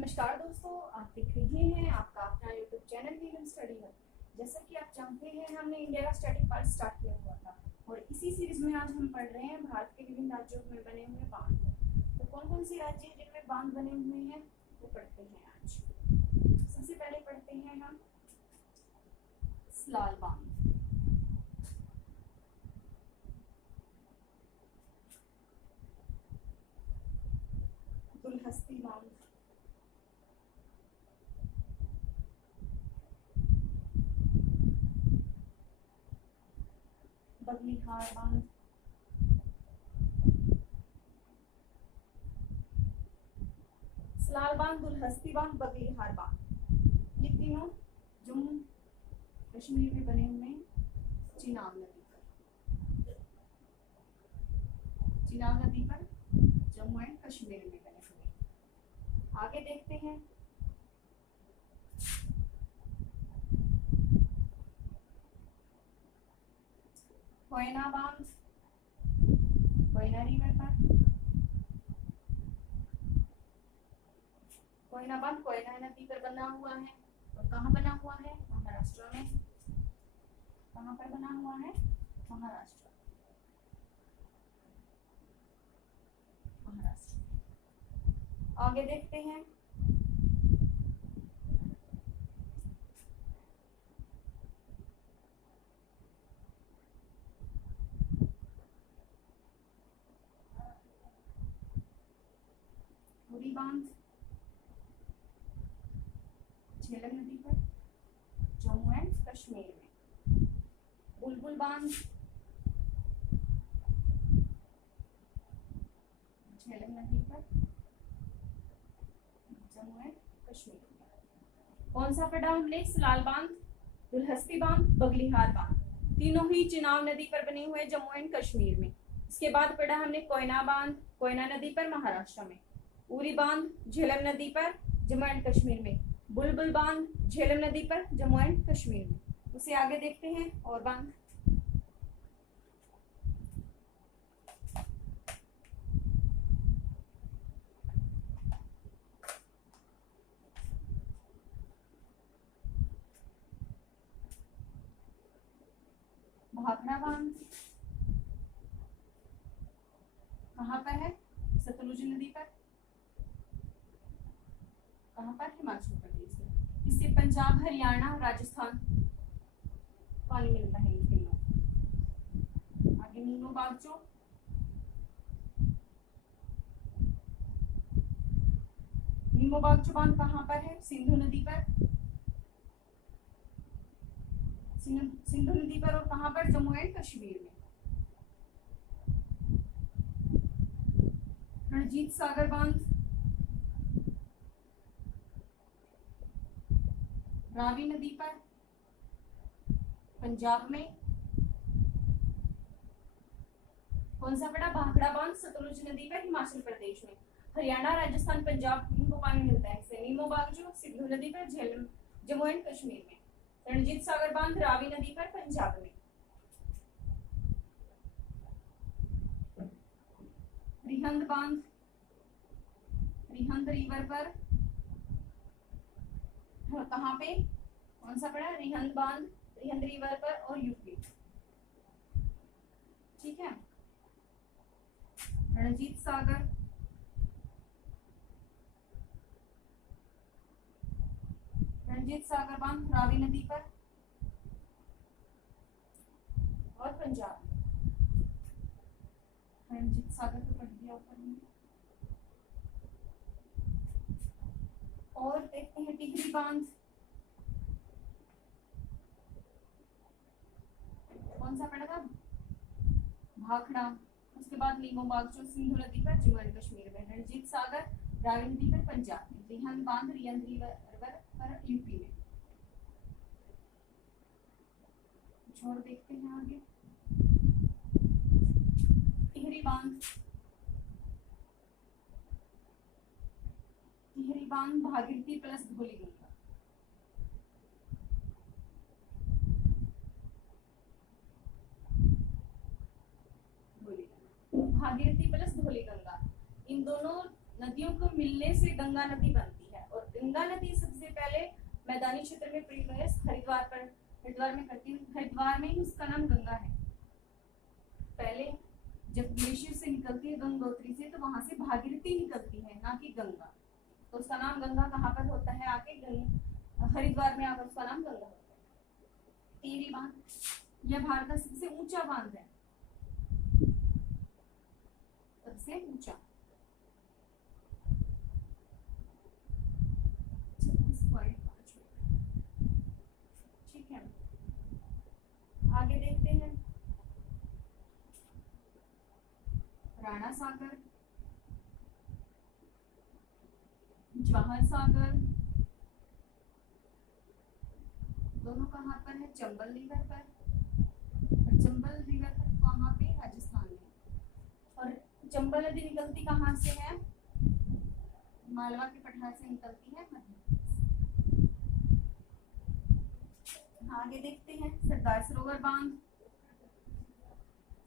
नमस्कार दोस्तों, आप देख रहे हैं आपका अपना YouTube channel vegan study hub. जैसा कि आप जानते हैं, हमने इंडिया का स्टैटिक पार्ट स्टार्ट किया हुआ था और इसी सीरीज में आज हम पढ़ रहे हैं भारत के विभिन्न राज्यों में बने हुए बांध। तो कौन कौन से राज्य हैं जिनमें बांध बने हुए हैं वो पढ़ते हैं आज। सबसे पहले पढ़ते हैं हम सलाल बांध। दुलहस्ती बांध, बगलिहार बांध, सलाल बांध, दुलहस्ती बांध, बगलिहार बांध, ये तीनों जम्मू कश्मीर में बने हुए चिनाब नदी पर। चिनाब नदी पर जम्मू एंड कश्मीर में बने हुए। आगे देखते हैं कोयना बांध, कोयना रिवर पर। कोयना बांध कोयना नदी पर बना हुआ है और कहाँ बना हुआ है? महाराष्ट्र में। कहाँ पर बना हुआ है? महाराष्ट्र। महाराष्ट्र। आगे देखते हैं उरी बांध, झेलम नदी पर, जम्मू एंड कश्मीर में। बुलबुल बांध, झेलम नदी पर, जम्मू एंड कश्मीर में। कौन सा पढ़ा हमने? सलाल बांध, दुलहस्ती बांध, बगलिहार बांध, तीनों ही चिनाब नदी पर बने हुए जम्मू एंड कश्मीर में। इसके बाद पढ़ा हमने कोयना बांध, कोयना नदी पर, महाराष्ट्र में। उरी बांध, झेलम नदी पर, जम्मू एंड कश्मीर में। बुलबुल बांध, झेलम नदी पर, जम्मू एंड कश्मीर में। उसे आगे देखते हैं और बांध। भाखड़ा बांध कहाँ पर है? सतलुज नदी पर। कहाँ पर? हिमाचल प्रदेश में। इससे पंजाब, हरियाणा और राजस्थान पानी मिलता है इन तीनों। आगे नीमो बागजो, नीमो बागजो बांध कहाँ पर है? सिंधु नदी पर। सिंधु नदी पर और कहाँ पर? जम्मू एंड कश्मीर में। रणजीत सागर बांध रावी नदी पर, पंजाब में। कौन सा पड़ा? भाखड़ा बांध सतलुज नदी पर, हिमाचल प्रदेश में। हरियाणा, राजस्थान, पंजाब इनको पानी मिलता है इससे। नीमो बागजो सिंधु नदी पर, झेलम, जम्मू एंड कश्मीर में। रणजीत सागर बांध रावी नदी पर, पंजाब में। रिहंद बांध रिहंद रिवर पर, कहाँ पे? कौन सा पड़ा? रिहंद बांध रिहंद रिवर पर और यूपी। ठीक है। रणजीत सागर, रणजीत सागर बांध रावी नदी पर और पंजाब में। रणजीत सागर को पढ़ दिया ऊपर में। और देखते हैं टिहरी बांध। कौन सा पड़ा था? भाखड़ा। उसके बाद नीमो बागजो सिंधु नदी पर, जम्मू एंड कश्मीर में। रणजीत सागर रावी नदी पर, पंजाब में। रिहंद बांध रिहंद रिवर पर, यूपी में। छोड़ देखते हैं आगे। टिहरी बांध, टिहरी बांध भागीरथी प्लस धौलीगंगा। भागीरथी प्लस धौलीगंगा इन दोनों नदियों को मिलने से गंगा नदी बनती है और गंगा नदी सबसे पहले मैदानी क्षेत्र में प्रवेश हरिद्वार में करती है। हरिद्वार में ही उसका नाम गंगा है। पहले जब ग्लेशियर से निकलती है गंगोत्री से, तो वहां से भागीरथी निकलती है, ना कि गंगा। तो उसका नाम गंगा कहाँ पर होता है? आके हरिद्वार में आकर उसका नाम गंगा होता है। टिहरी बांध, यह भारत का सबसे ऊंचा बांध है, सबसे ऊंचा। ठीक है, आगे देखते हैं। राणा सागर, जवाहर सागर, दोनों कहाँ पर है? चंबल रिवर पर। और चंबल रिवर पर कहाँ पे? राजस्थान में। और चंबल नदी निकलती कहाँ से है? मालवा के पठार से निकलती है, मध्य प्रदेश। आगे देखते हैं सरदार सरोवर बांध।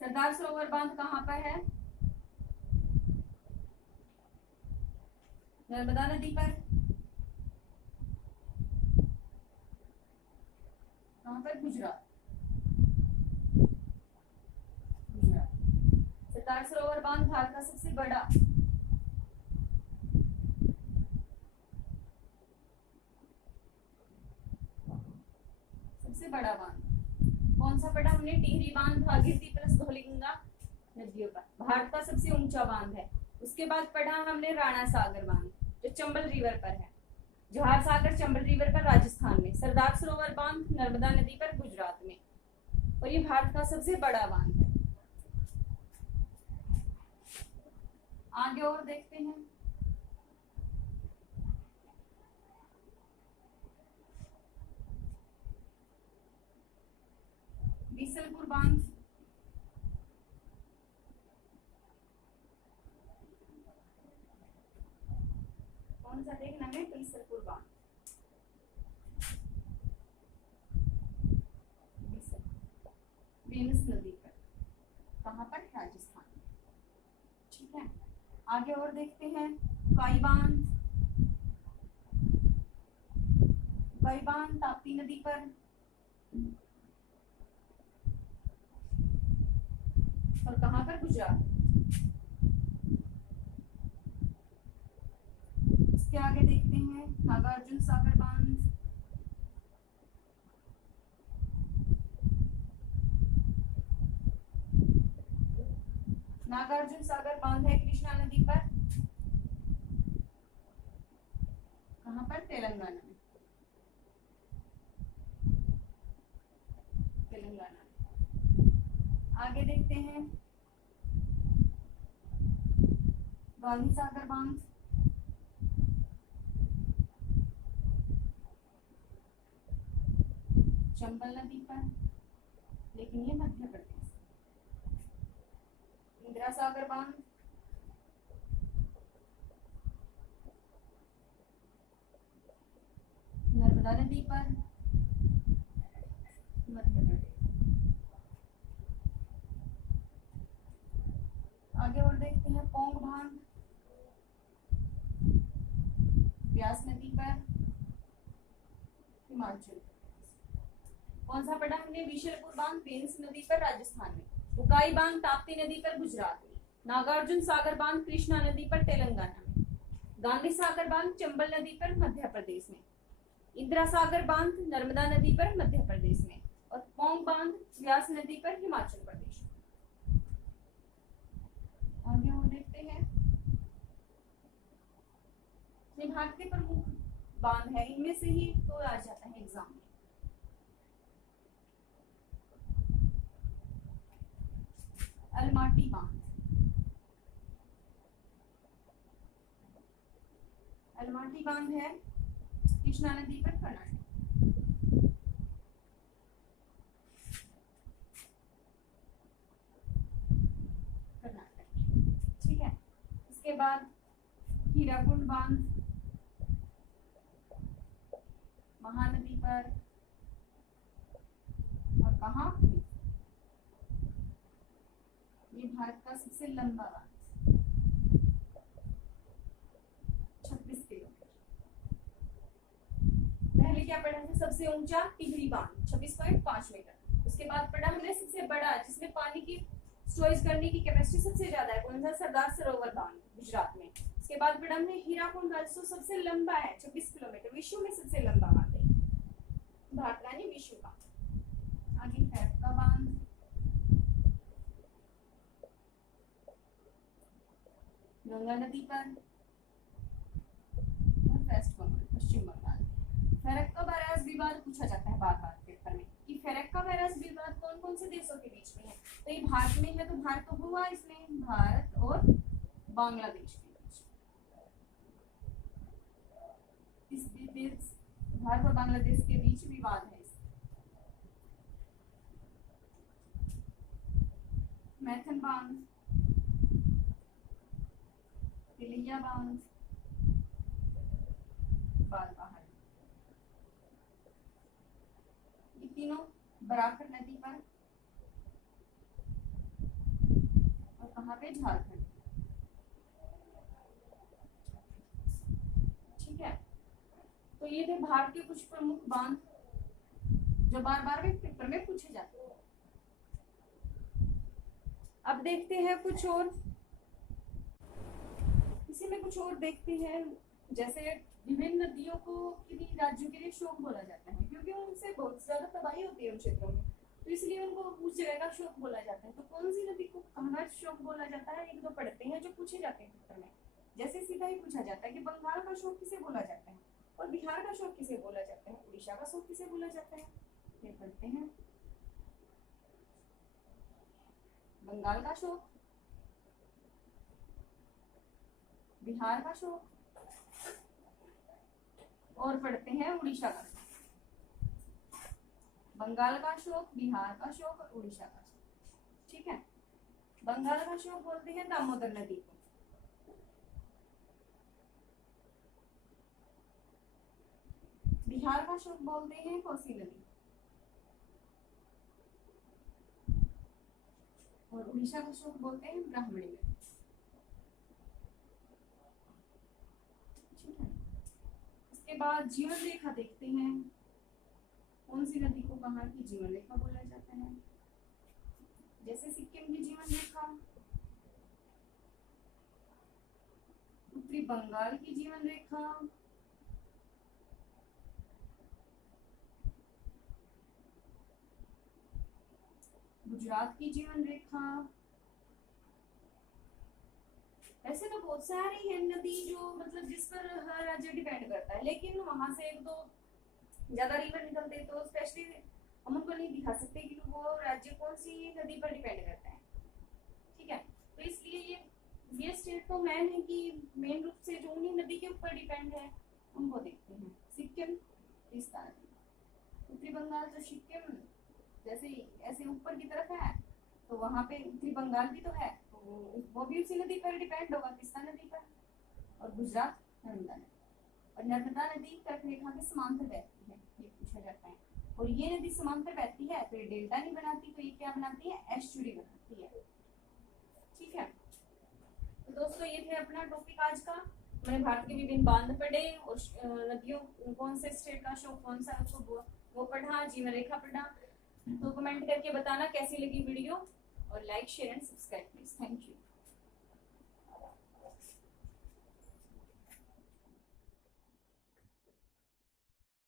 सरदार सरोवर बांध कहाँ पर है? नर्मदा नदी पर। कहाँ पर? गुजरात। सरदार सरोवर बांध भारत का सबसे बड़ा बांध। कौन सा पढ़ा हमने? टिहरी बांध, भागीरथी प्लस धौलीगंगा नदियों पर भारत का सबसे ऊंचा बांध है। उसके बाद पढ़ा हमने राणा सागर बांध, जो चंबल रिवर पर है। जवाहर सागर चंबल रिवर पर राजस्थान में। सरदार सरोवर बांध नर्मदा नदी पर गुजरात में, और ये भारत का सबसे बड़ा बांध है। आगे और देखते हैं। बीसलपुर बांध, कौन सा देखना है? बीसलपुर बांध। वेनस नदी पर, कहाँ पर? राजस्थान में। ठीक है, आगे और देखते हैं। काई बांध, काई बांध ताप्ती नदी पर, और कहाँ पर? गुजरात। इसके आगे देखते हैं नागार्जुन सागर बांध, नागार्जुन सागर बांध है कृष्णा नदी पर। कहाँ पर? तेलंगाना में। तेलंगाना। आगे देखते हैं गांधी सागर बांध, चंबल नदी पर, लेकिन ये मध्य प्रदेश। इंदिरा सागर बांध, नर्मदा नदी पर, मध्य प्रदेश। आगे और देखते हैं पोंग बांध, व्यास नदी पर, हिमाचल। कौन सा पढ़ा हमने? बीसलपुर बांध वेनस नदी पर, राजस्थान में। उकाई बांध ताप्ती नदी पर, गुजरात में। नागार्जुन सागर बांध कृष्णा नदी पर, तेलंगाना में। गांधी सागर बांध चंबल नदी पर, मध्य प्रदेश में। इंदिरा सागर बांध नर्मदा नदी पर, मध्य प्रदेश में। और पोंग बांध व्यास नदी पर, हिमाचल प्रदेश। आगे और देखते हैं। ये भारत के प्रमुख बांध है, इनमें से ही तो आ जाता है एग्जाम में। अलमाटी बांध, अलमाटी बांध है कृष्णा नदी पर, कर्नाटक। ठीक है, इसके बाद हीराकुंड बांध महानदी पर, और कहाँ? ये भारत का सबसे लंबा बांध, क्या पढ़ा है? सबसे ऊंचा टिहरी बांध 26.5 मीटर। उसके बाद पढ़ा हमने सबसे बड़ा जिसमें पानी की स्टोरेज करने की कैपेसिटी सबसे ज्यादा है, कौन सा? सरदार सरोवर बांध गुजरात में। उसके बाद पढ़ा हमने हीराकुंड बांध सबसे लंबा है 26 किलोमीटर, विश्व में सबसे लंबा बांध है, भारत का नहीं विश्व का। आगे फरक्का बांध, गंगा नदी पर, वेस्ट बंगाल, पश्चिम बंगाल। फरक्का बैराज विवाद पूछा जाता है बार बार पेपर में कि फरक्का बैराज विवाद कौन कौन से देशों के बीच में है? तो ये भारत में है, तो भारत तो हुआ इसमें, भारत और बांग्लादेश के बीच। इस भारत और बांग्लादेश के बीच विवाद है। मैथन बांध, तिलिया बांध, बाल पहाड़ी, ये तीनों बराकर नदी पर और कहाँ पे? झारखंड। ठीक है, तो ये थे भारत के कुछ प्रमुख बांध जो बार बार भी पेपर में पूछे जाते हैं। अब देखते हैं कुछ और, इसी में कुछ और देखते हैं। जैसे विभिन्न नदियों को किन्हीं राज्यों के लिए शोक बोला जाता है क्योंकि उनसे बहुत ज्यादा तबाही होती है उन क्षेत्रों में, तो इसलिए उनको उस जगह का शोक बोला जाता है। तो कौन सी नदी को कहाँ शोक बोला जाता है? एक दो पढ़ते हैं जो पूछे जाते हैं पेपर में। जैसे सीधा ही पूछा जाता है कि बंगाल का शोक किसे बोला जाता है और बिहार का शोक किसे बोला जाता है, उड़ीसा का शोक किसे बोला जाता है? ये पढ़ते हैं। बंगाल का शोक, बिहार का शोक और पढ़ते हैं उड़ीसा का शोक। बंगाल का शोक, बिहार का शोक और उड़ीसा का शोक। ठीक है, बंगाल का शोक बोलते हैं दामोदर नदी को, बिहार का शोक बोलते हैं कोसी नदी और उड़ीसा का शोक बोलते हैं ब्राह्मणी नदी। ठीक है, इसके बाद जीवन रेखा देखते हैं। कौन सी नदी को कहाँ की जीवन रेखा बोला जाता है? जैसे सिक्किम की जीवन रेखा, उत्तरी बंगाल की जीवन रेखा, गुजरात की जीवन रेखा। ऐसे तो बहुत सारी है नदी जो मतलब जिस पर हर राज्य डिपेंड करता है, लेकिन वहां से एक दो ज्यादा रिवर निकलते तो स्पेशली हम उनको नहीं दिखा सकते कि वो राज्य कौन सी नदी पर डिपेंड करता है। ठीक है, तो इसलिए ये स्टेट तो मैन है कि मेन रूप से जो उन्हीं नदी के ऊपर डिपेंड है उनको देखते हैं। सिक्किम, तीस्ता नदी, उत्तरी बंगाल तो सिक्किम जैसे ऐसे ऊपर की तरफ है तो वहां पे उत्तरी बंगाल भी तो है, तो वो भी उसी नदी पर डिपेंड होगा, तीस्ता नदी पर। और गुजरात नर्मदा नदी, और नर्मदा नदी कर्क रेखा के समांतर बहती है, ये पूछा जाता है। और ये नदी समांतर बहती है तो ये डेल्टा नहीं बनाती, तो ये क्या बनाती है? एस्चुरी बनाती है। ठीक है, तो दोस्तों ये थे अपना टॉपिक आज का। मैंने भारत के विभिन्न बांध पढ़े और नदियों कौन से स्टेट का शो कौन सा उसको वो पढ़ा, जीवन रेखा पढ़ा। तो कमेंट करके बताना कैसी लगी वीडियो और like share and subscribe please. Thank you.